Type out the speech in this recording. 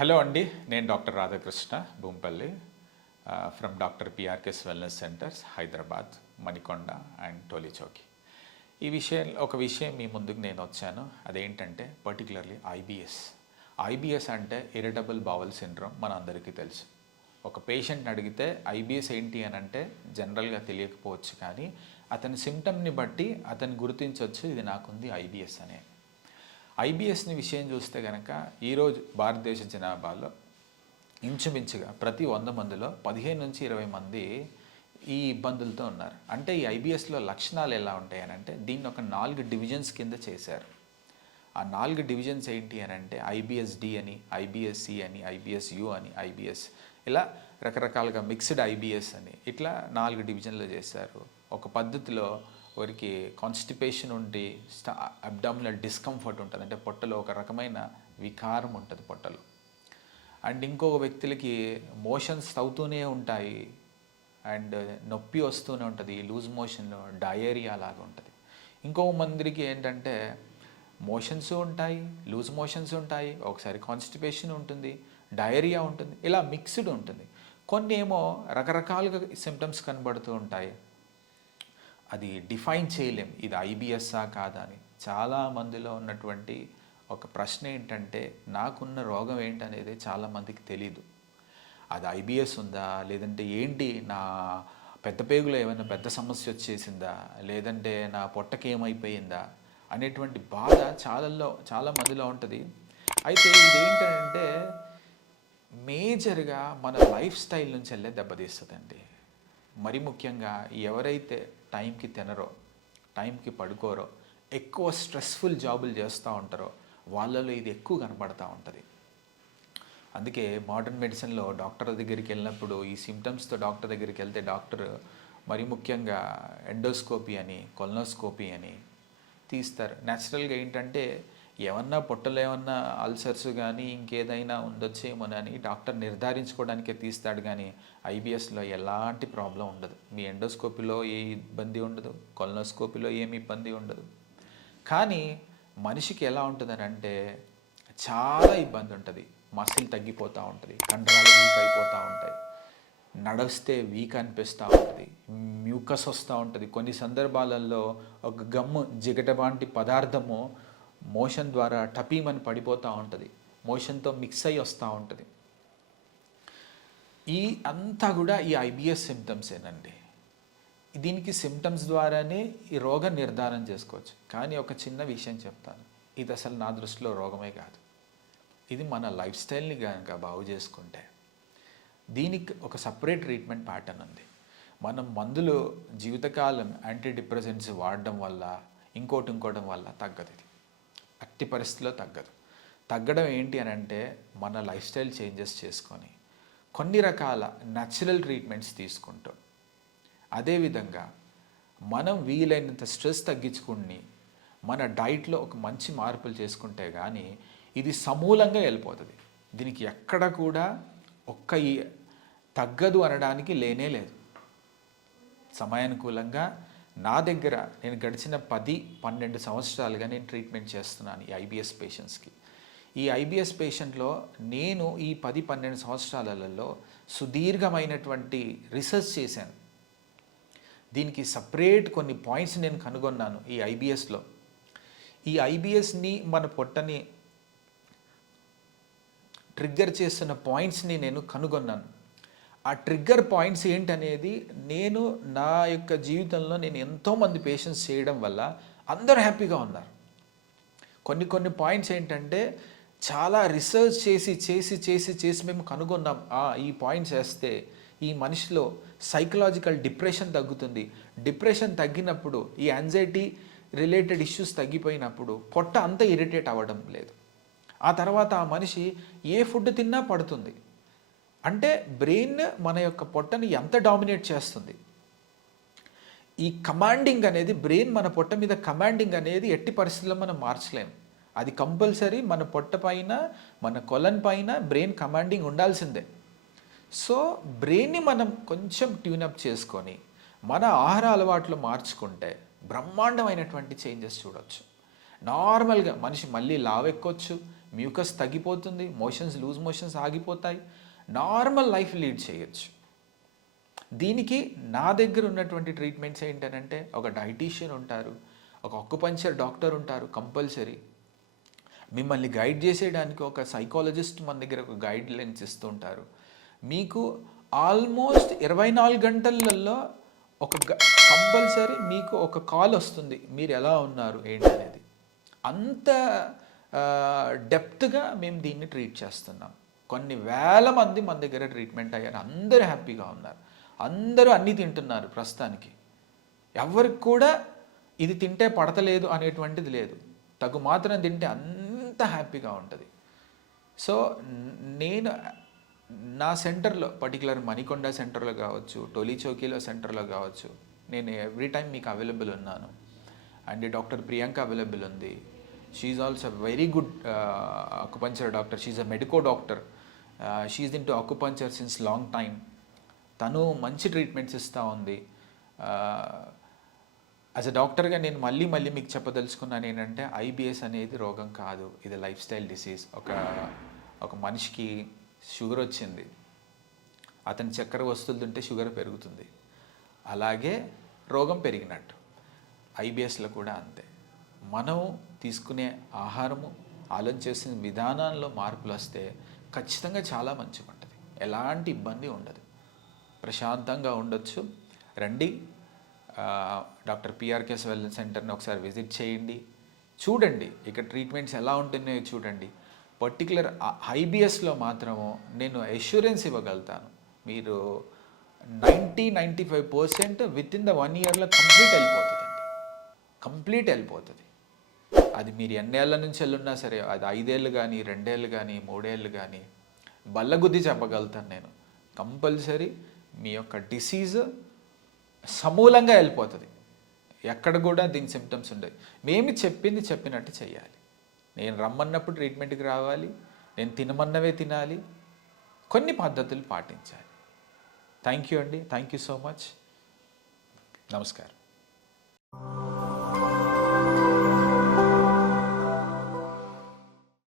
Hello అండి, నేను doctor Radhakrishna Bhumpalli from doctor P R K's wellness centres Hyderabad, Manikonda and Tolichowki. ఒక విషయం మీ ముందుకు నేను వచ్చాను. అదేంటంటే పర్టికులర్లీ ఐబిఎస్ అంటే ఇరిటబుల్ బౌల్ సిండ్రోమ్. మన అందరికీ తెలుసు. ఒక పేషెంట్ని అడిగితే ఐబిఎస్ ఏంటి అని అంటే జనరల్గా తెలియకపోవచ్చు, కానీ అతని సిమ్టమ్ని బట్టి అతను గుర్తించవచ్చు ఇది నాకుంది ఐబిఎస్ అనే. ఐబిఎస్ని విషయం చూస్తే కనుక ఈరోజు భారతదేశ జనాభాలో ఇంచుమించుగా ప్రతి 100 మందిలో 15 నుంచి 20 మంది ఈ ఇబ్బందులతో ఉన్నారు. అంటే ఈ ఐబిఎస్లో లక్షణాలు ఎలా ఉంటాయని అంటే దీన్ని ఒక 4 డివిజన్స్ కింద చేశారు. ఆ 4 డివిజన్స్ ఏంటి అని అంటే ఐబిఎస్డి అని, ఐబిఎస్సి అని, ఐబిఎస్యు అని, ఐబిఎస్, ఇలా రకరకాలుగా మిక్స్డ్ ఐబిఎస్ అని, ఇట్లా 4 డివిజన్లు చేశారు. ఒక పద్ధతిలో వారికి కాన్స్టిపేషన్ ఉండి అబ్డామినల్ డిస్కంఫర్ట్ ఉంటుంది, అంటే పొట్టలో ఒక రకమైన వికారం ఉంటుంది పొట్టలో. అండ్ ఇంకొక వ్యక్తులకి మోషన్స్ అవుతూనే ఉంటాయి అండ్ నొప్పి వస్తూనే ఉంటుంది, లూజ్ మోషన్లో డయేరియా లాగా ఉంటుంది. ఇంకొక మందికి ఏంటంటే మోషన్స్ ఉంటాయి, లూజ్ మోషన్స్ ఉంటాయి, ఒకసారి కాన్స్టిపేషన్ ఉంటుంది, డయేరియా ఉంటుంది, ఇలా మిక్స్డ్ ఉంటుంది. కొన్ని ఏమో రకరకాలుగా సిమ్టమ్స్ కనబడుతూ ఉంటాయి. అది డిఫైన్ చేయలేం ఇది ఐబిఎస్ఆ కాదా అని. చాలామందిలో ఉన్నటువంటి ఒక ప్రశ్న ఏంటంటే నాకున్న రోగం ఏంటనేది చాలామందికి తెలీదు. అది ఐబిఎస్ ఉందా, లేదంటే ఏంటి, నా పెద్ద పేగులో ఏమైనా పెద్ద సమస్య వచ్చేసిందా, లేదంటే నా పొట్టకి ఏమైపోయిందా అనేటువంటి బాధ చాలా మందిలో ఉంటుంది. అయితే ఇదేంటంటే మేజర్గా మన లైఫ్ స్టైల్ నుంచి వెళ్ళే దెబ్బతీస్తుందండి. మరి ముఖ్యంగా ఎవరైతే టైంకి తినరో, టైంకి పడుకోరో, ఎక్కువ స్ట్రెస్ఫుల్ జాబులు చేస్తూ ఉంటారో వాళ్ళలో ఇది ఎక్కువ కనపడుతూ ఉంటుంది. అందుకే మోడర్న్ మెడిసిన్లో డాక్టర్ దగ్గరికి వెళ్ళినప్పుడు ఈ సిమ్టమ్స్తో డాక్టర్ దగ్గరికి వెళ్తే డాక్టర్ మరి ముఖ్యంగా ఎండోస్కోపీ అని, కొలనోస్కోపీ అని తీస్తారు. న్యాచురల్గా ఏంటంటే ఏమన్నా పొట్టలో ఏమన్నా అల్సర్స్ కానీ ఇంకేదైనా ఉండొచ్చేమోనని డాక్టర్ నిర్ధారించుకోవడానికే తీస్తాడు, కానీ ఐబిఎస్లో ఎలాంటి ప్రాబ్లం ఉండదు. మీ ఎండోస్కోపీలో ఏ ఇబ్బంది ఉండదు, కొలనోస్కోపీలో ఏమి ఇబ్బంది ఉండదు. కానీ మనిషికి ఎలా ఉంటుందని అంటే చాలా ఇబ్బంది ఉంటుంది. మసిల్ తగ్గిపోతూ ఉంటుంది, కండరాలు వీక్ అయిపోతూ ఉంటాయి, నడిస్తే వీక్ అనిపిస్తూ ఉంటుంది, మ్యూకస్ వస్తూ ఉంటుంది. కొన్ని సందర్భాలలో ఒక గమ్ము జిగటలాంటి పదార్థము మోషన్ ద్వారా టపీమని పడిపోతూ ఉంటుంది, మోషన్తో మిక్స్ అయ్యి వస్తూ ఉంటుంది. ఈ అంతా కూడా ఈ ఐబిఎస్ సిమ్టమ్సేనండి. దీనికి సిమ్టమ్స్ ద్వారానే ఈ రోగం నిర్ధారణ చేసుకోవచ్చు. కానీ ఒక చిన్న విషయం చెప్తాను, ఇది అసలు నా దృష్టిలో రోగమే కాదు. ఇది మన లైఫ్ స్టైల్ని కనుక బాగు చేసుకుంటే దీనికి ఒక సపరేట్ ట్రీట్మెంట్ ప్యాటర్న్ ఉంది. మనం మందులు జీవితకాలం యాంటీ డిప్రెసెంట్స్ వాడడం వల్ల ఇంకోటి వల్ల తగ్గదు. ఇది అట్టి పరిస్థితిలో తగ్గదు. తగ్గడం ఏంటి అని అంటే మన లైఫ్ స్టైల్ చేంజెస్ చేసుకొని కొన్ని రకాల న్యాచురల్ ట్రీట్మెంట్స్ తీసుకుంటాం. అదేవిధంగా మనం వీలైనంత స్ట్రెస్ తగ్గించుకుని మన డైట్లో ఒక మంచి మార్పులు చేసుకుంటే కానీ ఇది సమూలంగా వెళ్ళిపోతుంది. దీనికి ఎక్కడ కూడా తగ్గదు అనడానికి లేనే లేదు. సమయానుకూలంగా నా దగ్గర నేను గడిచిన 10-12 సంవత్సరాలుగా నేను ట్రీట్మెంట్ చేస్తున్నాను ఈ ఐబిఎస్ పేషెంట్స్కి. ఈ ఐబిఎస్ పేషెంట్లో నేను ఈ 10-12 సంవత్సరాలలో సుదీర్ఘమైనటువంటి రీసెర్చ్ చేశాను. దీనికి సపరేట్ కొన్ని పాయింట్స్ నేను కనుగొన్నాను ఈ ఐబిఎస్లో. ఈ ఐబిఎస్ని మన పొట్టని ట్రిగ్గర్ చేస్తున్న పాయింట్స్ని నేను కనుగొన్నాను. ఆ ట్రిగ్గర్ పాయింట్స్ ఏంటనేది నేను నా యొక్క జీవితంలో నేను ఎంతోమంది పేషెంట్స్ చేయడం వల్ల అందరూ హ్యాపీగా ఉన్నారు. కొన్ని పాయింట్స్ ఏంటంటే చాలా రీసెర్చ్ చేసి మేము కనుగొన్నాం. ఈ పాయింట్స్ వేస్తే ఈ మనిషిలో సైకలాజికల్ డిప్రెషన్ తగ్గుతుంది. డిప్రెషన్ తగ్గినప్పుడు ఈ యాంగ్జైటీ రిలేటెడ్ ఇష్యూస్ తగ్గిపోయినప్పుడు పొట్ట అంతా ఇరిటేట్ అవ్వడం లేదు. ఆ తర్వాత ఆ మనిషి ఏ ఫుడ్ తిన్నా పడుతుంది. అంటే బ్రెయిన్ మన యొక్క పొట్టని ఎంత డామినేట్ చేస్తుంది. ఈ కమాండింగ్ అనేది బ్రెయిన్ మన పొట్ట మీద కమాండింగ్ అనేది ఎట్టి పరిస్థితుల్లో మనం మార్చలేము. అది కంపల్సరీ మన పొట్ట పైన, మన కొలన్ పైన బ్రెయిన్ కమాండింగ్ ఉండాల్సిందే. సో బ్రెయిన్ని మనం కొంచెం ట్యూనప్ చేసుకొని మన ఆహార అలవాట్లు మార్చుకుంటే బ్రహ్మాండమైనటువంటి చేంజెస్ చూడవచ్చు. నార్మల్గా మనిషి మళ్ళీ లావెక్కొచ్చు, మ్యూకస్ తగ్గిపోతుంది, లూజ్ మోషన్స్ ఆగిపోతాయి, నార్మల్ లైఫ్ లీడ్ చేయొచ్చు. దీనికి నా దగ్గర ఉన్నటువంటి ట్రీట్మెంట్స్ ఏంటంటే ఒక డైటీషియన్ ఉంటారు, ఒక అక్యుపంక్చర్ డాక్టర్ ఉంటారు కంపల్సరీ, మిమ్మల్ని గైడ్ చేసేయడానికి ఒక సైకాలజిస్ట్ మన దగ్గర ఒక గైడ్ లైన్స్ ఇస్తూ ఉంటారు. మీకు ఆల్మోస్ట్ 24 గంటలలో కంపల్సరీ మీకు ఒక కాల్ వస్తుంది, మీరు ఎలా ఉన్నారు ఏంటి అనేది. అంత డెప్త్గా మేము దీన్ని ట్రీట్ చేస్తున్నాం. కొన్ని వేల మంది మన దగ్గర ట్రీట్మెంట్ అయ్యారు, అందరూ హ్యాపీగా ఉన్నారు, అందరూ అన్నీ తింటున్నారు ప్రస్తుతానికి. ఎవరికి కూడా ఇది తింటే పడతలేదు అనేటువంటిది లేదు, తగు మాత్రం తింటే అంత హ్యాపీగా ఉంటుంది. సో నేను నా సెంటర్లో పర్టికులర్ మణికొండ సెంటర్లో కావచ్చు, టోలీచౌకీలో సెంటర్లో కావచ్చు, నేను ఎవ్రీ టైం మీకు అవైలబుల్ ఉన్నాను. అండ్ డాక్టర్ ప్రియాంక అవైలబుల్ ఉంది. She also very good acupuncture doctor. She a medico doctor. She in to acupuncture since long time. తను మంచి ట్రీట్మెంట్స్ ఇస్తూ ఉంది. యాజ్ అ డాక్టర్గా నేను మళ్ళీ మీకు చెప్పదలుచుకున్నాను ఏంటంటే, ఐబిఎస్ అనేది రోగం కాదు, ఇది లైఫ్ స్టైల్ డిసీజ్. ఒక మనిషికి షుగర్ వచ్చింది, అతని చక్కెర వస్తువులు తింటే షుగర్ పెరుగుతుంది, అలాగే రోగం పెరిగినట్టు ఐబిఎస్లో కూడా అంతే. మనం తీసుకునే ఆహారము, ఆలోచన చేసిన విధానంలో మార్పులు వస్తే ఖచ్చితంగా చాలా మంచిగా ఉంటుంది, ఎలాంటి ఇబ్బంది ఉండదు, ప్రశాంతంగా ఉండొచ్చు. రండి, డాక్టర్ పిఆర్కేఎస్ వెల్నెస్ సెంటర్ని ఒకసారి విజిట్ చేయండి, చూడండి ఇక్కడ ట్రీట్మెంట్స్ ఎలా ఉంటున్నాయో చూడండి. పర్టికులర్ ఐబిఎస్లో మాత్రము నేను అష్యూరెన్స్ ఇవ్వగలుగుతాను, మీరు 90-95% విత్ ఇన్ ద 1 ఇయర్లో కంప్లీట్ వెళ్ళిపోతుంది. అది మీరు ఎన్నేళ్ల నుంచి వెళ్ళున్నా సరే, అది 5 ఏళ్ళు కానీ 2 ఏళ్ళు కానీ 3 ఏళ్ళు కానీ బల్లగుద్ది చెప్పగలుగుతాను నేను. కంపల్సరీ మీ యొక్క డిసీజ్ సమూలంగా వెళ్ళిపోతుంది, ఎక్కడ కూడా దీని సిమ్టమ్స్ ఉండవు. మేము చెప్పినట్టు చేయాలి. నేను రమ్మన్నప్పుడు ట్రీట్మెంట్కి రావాలి, నేను తినమన్నవే తినాలి, కొన్ని పద్ధతులు పాటించాలి. థ్యాంక్ యూ అండి, థ్యాంక్ యూ సో మచ్. నమస్కారం.